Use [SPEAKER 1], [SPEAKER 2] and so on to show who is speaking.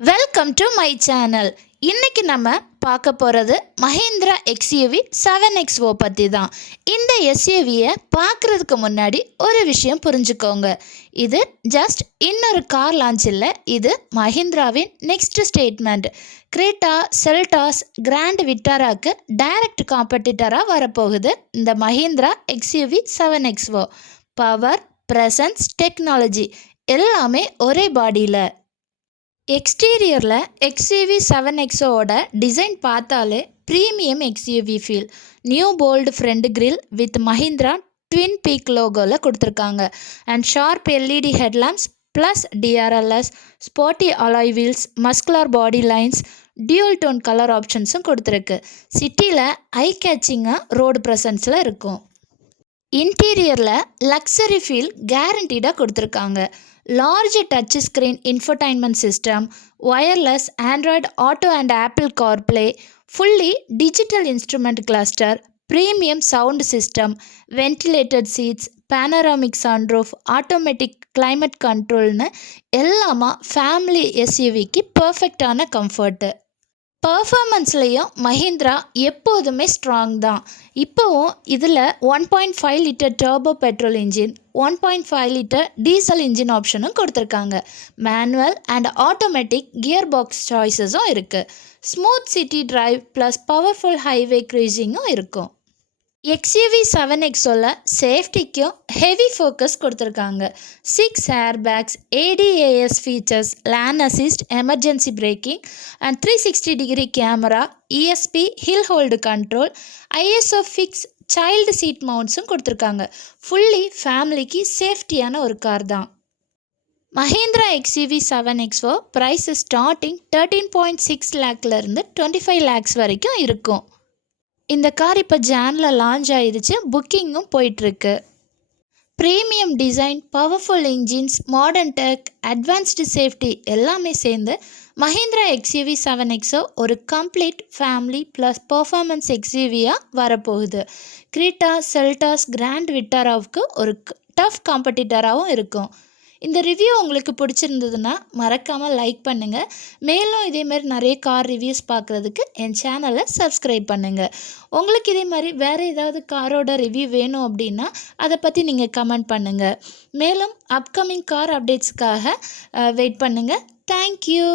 [SPEAKER 1] Welcome to my channel இன்றைக்கி நம்ம பார்க்க போகிறது Mahindra XUV seven X O பற்றி தான் இந்த எஸ்யூவியை பார்க்குறதுக்கு முன்னாடி ஒரு விஷயம் புரிஞ்சுக்கோங்க. இது ஜஸ்ட் இன்னொரு கார் லான்ச் இல்லை இது மஹிந்திராவின் next statement Creta Seltos Grand விட்டாராக்கு direct காம்படிட்டராக வரப்போகுது இந்த Mahindra XUV seven X O power presence technology எல்லாமே ஒரே பாடியில் எக்ஸ்டீரியரில் எக்ஸ்யூவி செவன் எக்ஸோட டிசைன் பார்த்தாலே premium XUV feel new bold front grille with Mahindra twin peak லோகோவில் கொடுத்துருக்காங்க. And sharp LED headlamps plus DRLs sporty alloy wheels muscular body lines dual tone colour ஆப்ஷன்ஸும் கொடுத்துருக்கு. சிட்டியில் ஐ கேச்சிங்காக road ப்ரெசன்ஸில் இருக்கும். இன்டீரியரில் லக்ஸரி ஃபீல் கேரண்டீடாக கொடுத்துருக்காங்க. Large touch screen infotainment system wireless Android Auto and Apple CarPlay fully digital instrument cluster premium sound system ventilated seats panoramic sunroof automatic climate கண்ட்ரோல்னு எல்லாமா family எஸ்யூவிக்கு பர்ஃபெக்டான comfort பர்ஃபாமன்ஸ்லேயும் Mahindra எப்போதுமே strong தான். இப்போவும் இதில் one point five litre turbo petrol engine one point five litre diesel engine ஆப்ஷனும் கொடுத்துருக்காங்க. Manual and automatic gear box சாய்ஸஸும் இருக்குது smooth city drive plus powerful highway க்ரூசிங்கும் இருக்கும். எக்ஸ்யூவி செவன் எக்ஸோல சேஃப்டிக்கும் ஹெவி ஃபோக்கஸ் கொடுத்துருக்காங்க. Six air bags ADAS features lane assist emergency braking and three sixty degree camera ESP hill hold control ISO fix child seat மவுண்ட்ஸும் கொடுத்துருக்காங்க. Fully ஃபேமிலிக்கு சேஃப்டியான ஒரு car தான். Mahindra XUV seven XO price starting thirteen point six லேக்லேருந்து twenty five lakhs வரைக்கும் இருக்கும். இந்த car இப்போ ஜானில் launch ஆயிடுச்சு புக்கிங்கும் போயிட்டுருக்கு. Premium design powerful engines modern tech advanced safety எல்லாமே சேர்ந்து மஹிந்திரா எக்ஸ்யூவி செவன் எக்ஸோ ஒரு கம்ப்ளீட் ஃபேமிலி ப்ளஸ் பர்ஃபார்மன்ஸ் எக்ஸ்யூவியாக வரப்போகுது. கிரீட்டா செல்டாஸ் கிராண்ட் விட்டாராவுக்கு ஒரு டஃப் காம்படிட்டராகவும் இருக்கும். இந்த ரிவ்யூ உங்களுக்கு பிடிச்சிருந்ததுன்னா மறக்காமல் லைக் பண்ணுங்கள் மேலும் இதேமாரி நிறைய கார் ரிவ்யூஸ் பார்க்குறதுக்கு என் சேனலை சப்ஸ்கிரைப் பண்ணுங்கள் உங்களுக்கு இதே மாதிரி வேறு ஏதாவது காரோட ரிவ்யூ வேணும் அப்படின்னா அதை பற்றி நீங்கள் கமெண்ட் பண்ணுங்கள் மேலும் அப்கமிங் கார் அப்டேட்ஸ்க்காக வெயிட் பண்ணுங்கள் தேங்க்யூ